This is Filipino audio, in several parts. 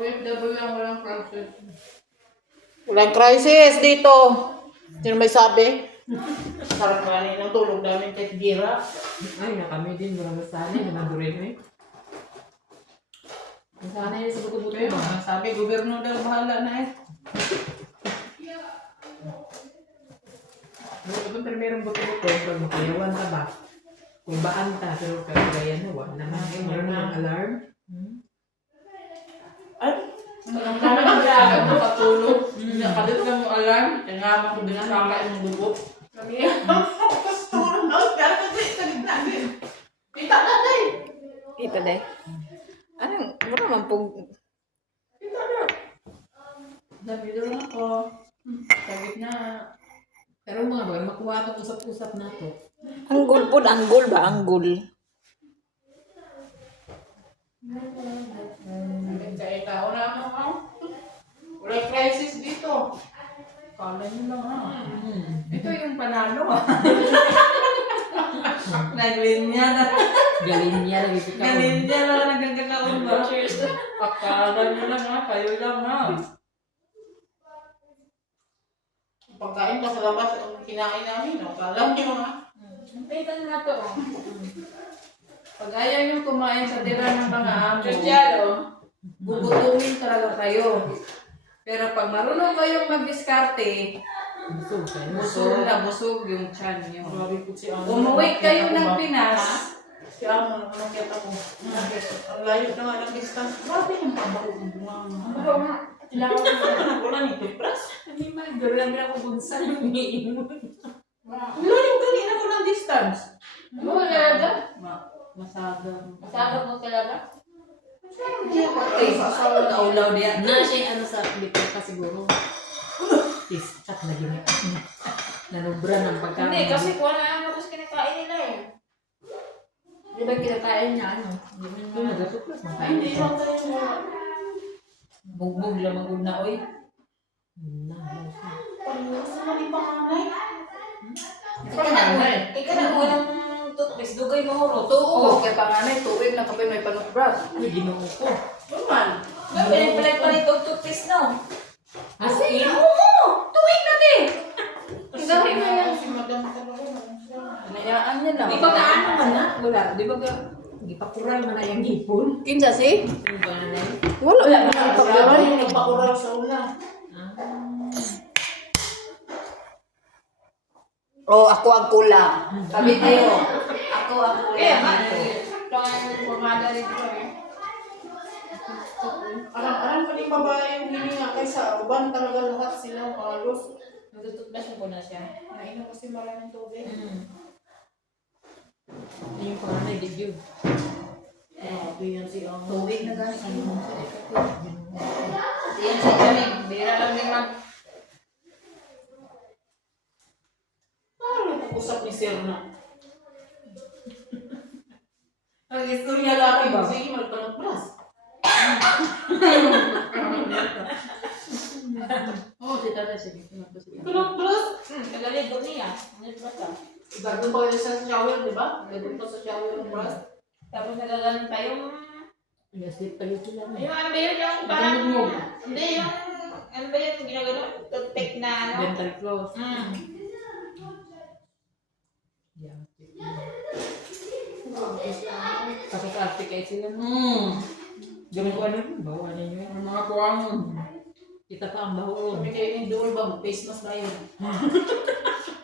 OFW lang walang process. Walang crisis dito. Sino may sabi? Sarap nga ng tulog namin kahit gira. Ay, na kami din. Walang masanay. Namandurin mo eh. Masanay na sa buto-buto Pero mo. sabi, gobyerno daw bahala na eh. Pero merong buto-buto. Pag makayawan ka ba? Kung baan ka, pero kagaya na, wala naman. Meron namang alarm. Ay, Ang kami ng agad mo katulog. Nakalit na mo alarm. Tingaman ko binasaka yung dugo. Kami pastor na. Pero kasi sa gitna din. Kita na day. kita deh. Anong, wala man po. Kita na. Dami doon ako. Sa gitna. Pero mga ba, makuha itong usap-usap na to. Anggol po, anggol ba? Anggol. Kaya tao na ako. Wala crisis dito. Kala nyo lang ha. Ito yung panalo ha. Naglinya na. Galing niya lang ito ka. Galinya na nagkakaon ba? Cheers. Akala nyo lang ha. Kayo lang ha. Pagkain pa sa labas ang kinain namin. Akala nyo ha. Paitan na to. Pag ayaw nyo kumain sa tira ng mga amo, gugutumin talaga kayo. Pero pag marunong kayong mag-diskarte, Busog kayo. busog na busog yung tiyan nyo. Grabe po si Amo. Umuwi kayo ng Pinas, Si Amo, nakumakit ako. Ang layo na nga ng distance. Grabe yung pabaho ng bunga. Wala ni toothbrush. Hindi man, pero lang ako bunsan yung iinom. Wala yung kanina ko ng distance. Masaga. Masagap mo talaga? Hindi ako ay sasawa na ulaw diyan. Na siya ano sa dito ka siguro. Is chat na gini. Nanubra ng pagkain. Hindi, kasi kung ano yung tapos kinakain nila eh. Di ba kinakain niya ano? Kung nagatupas ng Ay, kain. hindi lang tayo mo. Bugbog lamang una, oy. Sa mali panganay. Ika na unang toothpaste, dugay mo huro. Tuo, kay panganay, tuwing na kapay may panutbrush. Uy, ginoo ko. Naman. Palit yung toothpaste no. Kasi, Oo! Tuwing na din! Kasi na yan. Si Madam talaga. Hinayaan niya lang. di ba kaano man na? Wala, di ba ka? Di pa kural man na yung hipon. Kinsa si? Yung ba na Wala na nakapaglaban yung nagpakural sa una. Oh, ako ang kulang. Sabi tayo. Ako ang Eh, kulang ano? dito. Alam pa rin babae yung hininga kaysa uban talaga lahat sila halos. Natututbrush ko na siya. Nainom kasi maraming tubig. Yung panganay, did you? Grabe yan si Amo. Tuwing na gano'n. Yan si Jamin. Bira lang din mag... Ano nag-usap ni Sir na? Ang Istorya laki ba? Sige, magpanagpras. Oo, si Tata. Sige, sinunod ko siya. Panagpras? Nagaligo niya. Nagaligo ka. Gagawin pa kayo sa shower, di ba? Gagawin pa sa shower ng pras. Tapos nagagaling tayo. Yes, tayo sila na. Yung ano ba yun? Yung parang... Hindi, yung... Ano ba yun? Ginagano? Toothpick na ano? Dental floss. Yeah. Tapos arte kayo sila. Gawin ko ano rin, bawa na yun. Ang mga kuwangon. Kita pa ang baho. Sabi kayo ni Dol ba? Face mask ba yun?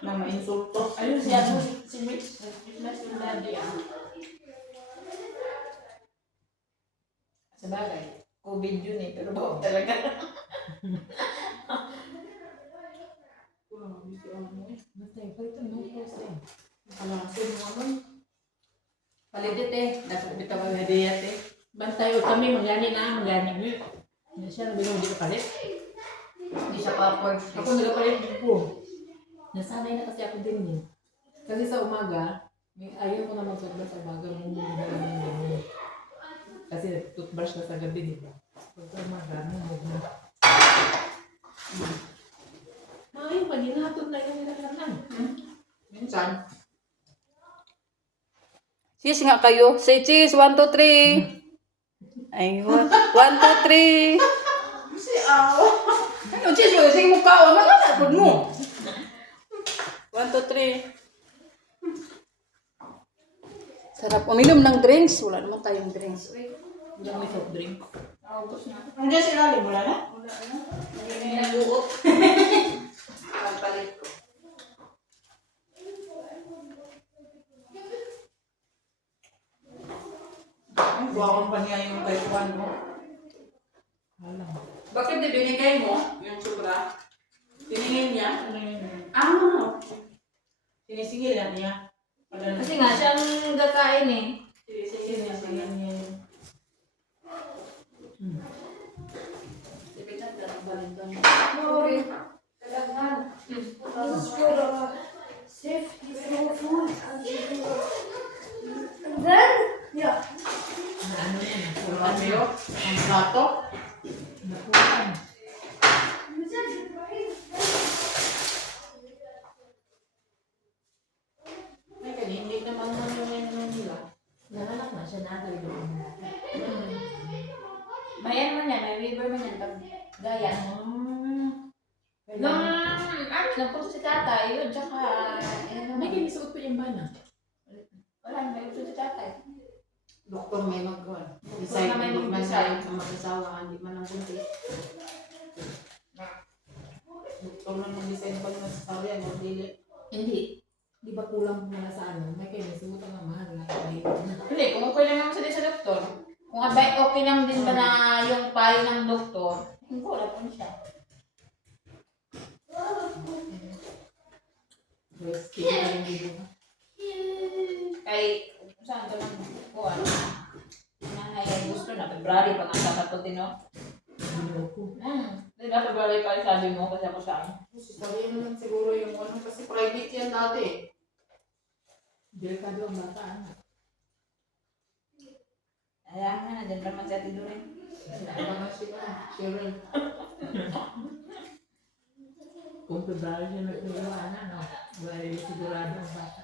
Na ma-insulto. Ayun si ano, si Mitch. Fitness yung daddy ah. Sa bagay, COVID yun eh, pero bawa talaga. Grabe si Amo eh. Basta yung palitan mo first time. Alasin mo naman. Palitit eh, dapat bitawag na diyat eh. Bantay o kami, magani na, magani mo. Hindi siya, nabi mo, hindi ka palit. Hindi siya pa-afford. Ako nagapalit ko. Nasanay na kasi ako din eh. Kasi sa umaga, ayaw ko na mag-toothbrush sa umaga. Kasi toothbrush na sa gabi, di ba? Pag sa umaga, mo na. Ay, pag hinahatod na yung nilalaman. Minsan. Cheese nga kayo. Say cheese. 1, 2, 3. Ay, 1, 2, 3. Si Aw. Ano, Jess, sige mo kaon. Nakasapod mo. 1, 2, 3. Sarap uminom ng drinks. Wala naman tayong drinks. Uy. Wala may soft drink. Ang Jess, ilalim mo na? Hindi na buo. Pagpalit ko. Ang buwakong pa niya yung kay Juan mo. Alam. Bakit di binigay mo yung sobra? Tiningin niya? Ano yun? Ah, Sinisingil yan niya. Padala. Kasi nga, siya ang kakain eh. Sinisingil niya yun. Sorry. Kadaghan. This is for safety for food. And then, yeah. Ano yan? Puluhan mo yun? Ang plato? Napuan. Ay, kaya hindi naman naman nila. Nanganak na siya na doon. May ano man yan, may river man yan. Pag gaya. Nung, nagpunta si tatay, yun, tsaka, ano, May kinisuot pa yung bana. wala, may uso si tatay. Doktor may mag-on. Doktor na may mag-decide. Ang mag-asawa, hindi man ang buntis. Doktor na mag-design pag nasasabi yan, o dili. Hindi. Di ba kulang muna sa ano? May kinisuot ang mahal na. Hindi, kung okay lang naman sa doktor. Kung okay lang din ba na yung payo ng doktor, hindi ko wala po siya. Breast care pa rin dito. Kay, saan ka lang po, ano, nanay gusto na, February pa nga sa katutin, no? Ayoko. Di ba February pa rin sabi mo kasi ako sa akin? Sabihin naman siguro yung ano, kasi private yan dati. Delikado ang bata. Ano? Ayan nga, nandiyan pa naman si Ate Doreen. Mga sila, Cheryl. Kung February siya nagtuluan, ano? Wala rin sigurado ang bata.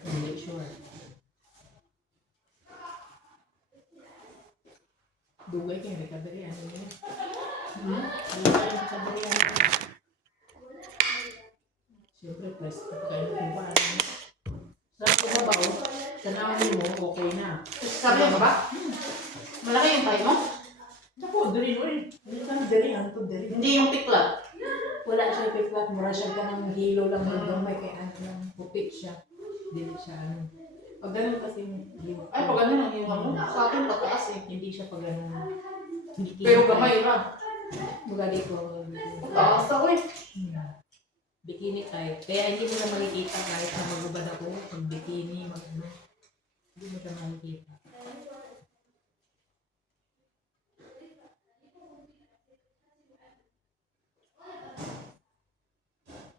Hindi sure. Dugay kayo, may kabarihan. Ano yun? Dugay yung kabarihan. Siyempre, plus, kayo kung paano. Sarap ko ba ba? Tanawin mo, okay na. Sabi mo ba? Malaki yung pay mo? Naku, dali mo rin. Hindi ka na dali. Ano to dali? Hindi yung piklat. Wala siya piplat. Mura siya ka ng hilo lang ng gamay. Kaya ano lang, puti siya. Dili siya ano. Pag ganun kasi yung Ay, pag ano nang iwan mo, sa akin pataas eh. hindi siya pag ganun. Hindi Pero gamay lang. Magali ko. Taas ako eh. Bikini type. Kaya hindi mo na makikita kahit na magubad ako. Mag bikini, mag ano. Hindi mo siya makikita.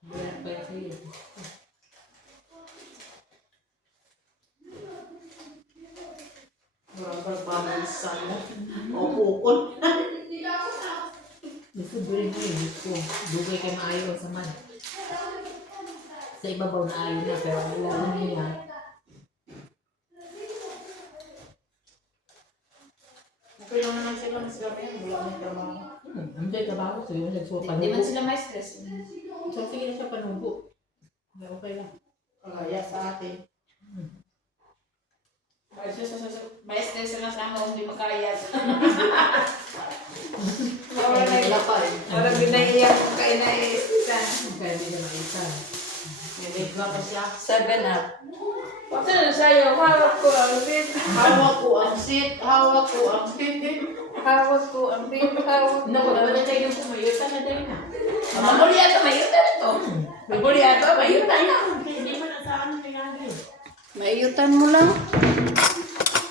Birat pa yung sa'yo. Marang pamalisan mo. O pukol. Gusto rin mo yun. Gusto. Dugay kayo maayo sa man. Sa ibabaw na ayaw na. Pero kailangan niya. Okay lang naman sila ng sila yan. Wala nang trabaho. Ang day trabaho ko. Yung nagsuot Hindi man panubo. sila may stress. So, sige na siya panubo. Okay lang. Kagaya sa atin. May stress na sa mga hindi makaya. Wala pa eh. Parang ginaiyak ko kayo na isa. Kaya hindi na maisa. May make pa siya. 7 up. Pagka na sa'yo, hawak ko ang pin. Hawak ko ang seat. Hawak ko ang seat. Hawak ko ang pin. Hawak ko. Naku, dapat tayo yung pumayutan na tayo na. Mamuli ato, mayutan ito. Mamuli ato, mayutan na. Hindi mo na sa ano pinagay. Maiyutan mo lang.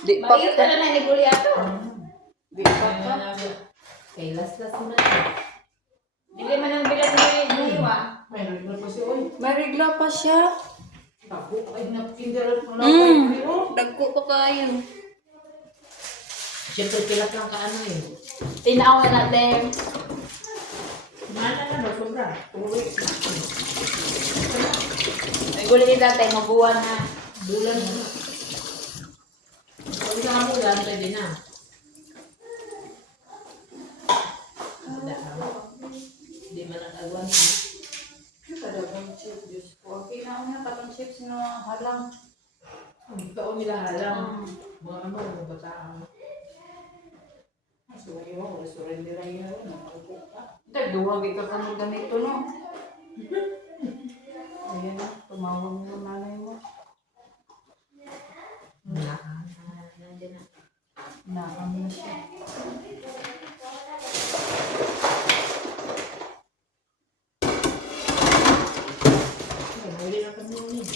Di pa Mayutan na na ni Guli ato. Di pa ka. Kay last-last mo na. Dili man ang bilang ni Iwa. May regular pa siya. Uy, May regla pa siya. tapo. Ay, nakindaran ko na. Dagko pa kayo. Siyempre, pilat lang ka ano eh. Tinawa natin. Mana na ba? Sobra. 2 weeks na. May Guli kita tayo, mabuwan na. Bulan na. isang hamulan, pwede na. Hindi man nag-agwan ha. Kadagang chips, Diyos ko. Kailangan na katong chips na halang. Ang taon nila halang. Mga ano, mga bataan. Sorry mo, surrender ay yun. Nakaupo ka. Duwag ka kang ganito, no? Ayan na, tumawag mo yung nanay mo. Nandiyan na. Nakam na siya. Ay, huli na kami yun.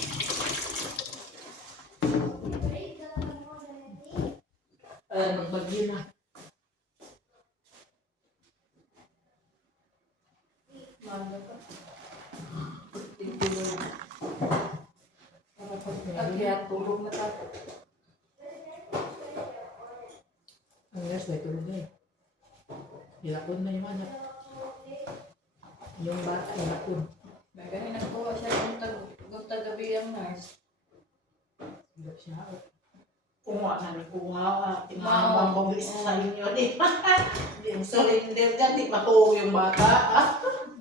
Magbagyo na. Mahal ka. Kaya tulog na tayo. Ang gas, may tulog na eh. Hilapon na yung anak. Yung bata, hilapon. Magaling nagkuha siya kung tagabi ang nurse. Hilap siya. Kunga na ni kunga. Tinamang mabilis sa inyo. Di ba? Yung surrender dyan, di pa ko yung bata.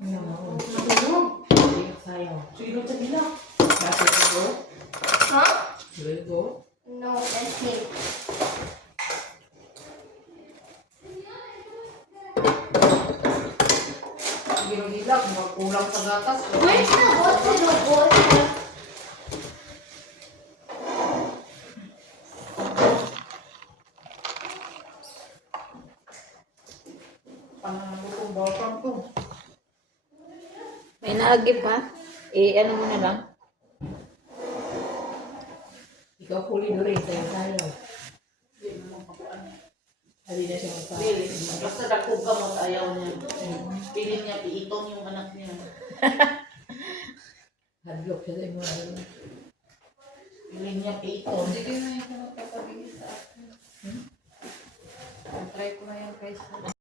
Natulog. Hindi sayaw. Sino sa gila? Kasi ito, Ha? ito, No, that's it. Gila-gila, kung kulang sa gatas. Where's the bottle of water? Panalo kong bottom ko. May naagip ha? Ano mo na lang? ikaw huli na rin, sayaw. Hindi naman pakuan. Hali na siya magpa. Really, basta dakog ka mo ayaw niya. Piling niya, piitong yung anak niya. Hadlock siya sa inyo. Piling niya, piitong. Sige na yung magpapabigay sa akin. Try ko na yung guys.